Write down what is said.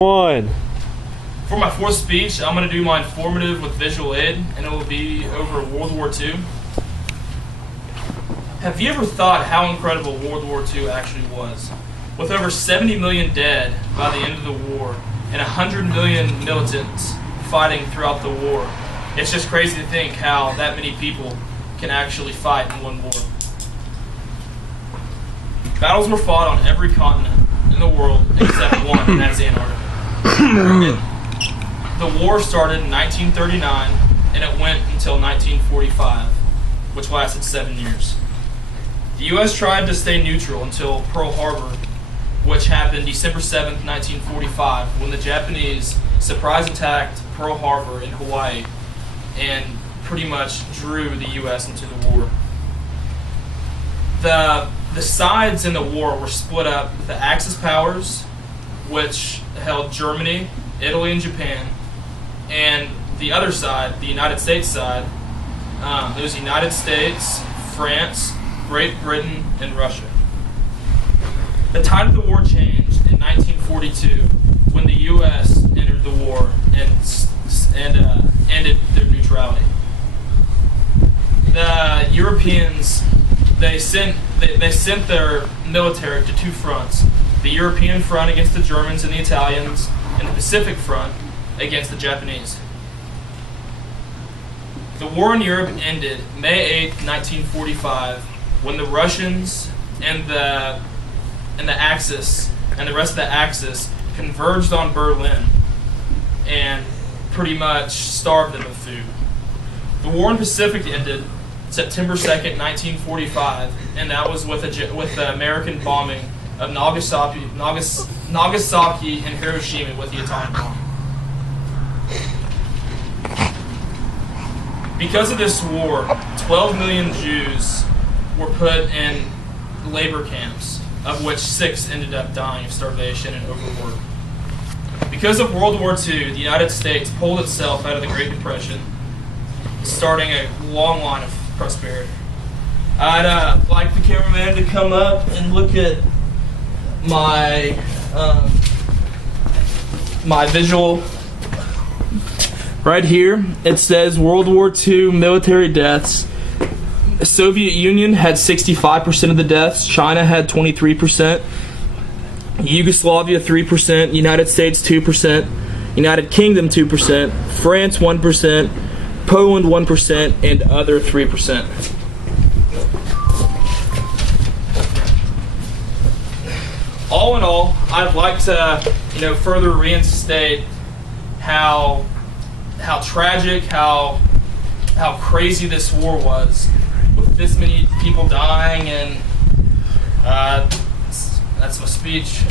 One. For my fourth speech, I'm going to do my informative with visual aid, and it will be over World War II. Have you ever thought how incredible World War II actually was? With over 70 million dead by the end of the war, and 100 million militants fighting throughout the war, it's just crazy to think how that many people can actually fight in one war. Battles were fought on every continent in the world except one, and that's Antarctica. The war started in 1939 and it went until 1945, which lasted 7 years. The U.S. tried to stay neutral until Pearl Harbor, which happened December 7th, 1945, when the Japanese surprise attacked Pearl Harbor in Hawaii and pretty much drew the U.S. into the war. The sides in the war were split up with the Axis powers, which held Germany, Italy, and Japan, and the other side, the United States side, it was United States, France, Great Britain, and Russia. The tide of the war changed in 1942 when the U.S. entered the war and ended their neutrality. The Europeans, they sent their military to two fronts: the European front against the Germans and the Italians, and the Pacific front against the Japanese. The war in Europe ended May 8, 1945, when the Russians and the Axis and the rest of the Axis converged on Berlin and pretty much starved them of food. The war in the Pacific ended September 2nd, 1945, and that was with the American bombing of Nagasaki and Hiroshima with the atomic bomb. Because of this war, 12 million Jews were put in labor camps, of which 6 ended up dying of starvation and overwork. Because of World War II, the United States pulled itself out of the Great Depression, starting a long line of prosperity. I'd like the cameraman to come up and look at my visual right here. It says World War II military deaths. The Soviet Union had 65% of the deaths. China had 23%. Yugoslavia 3%. United States 2%. United Kingdom 2%. France 1%. Poland 1%, and other 3%. All in all, I'd like to, further reinstate how tragic, how crazy this war was, with this many people dying, and that's my speech.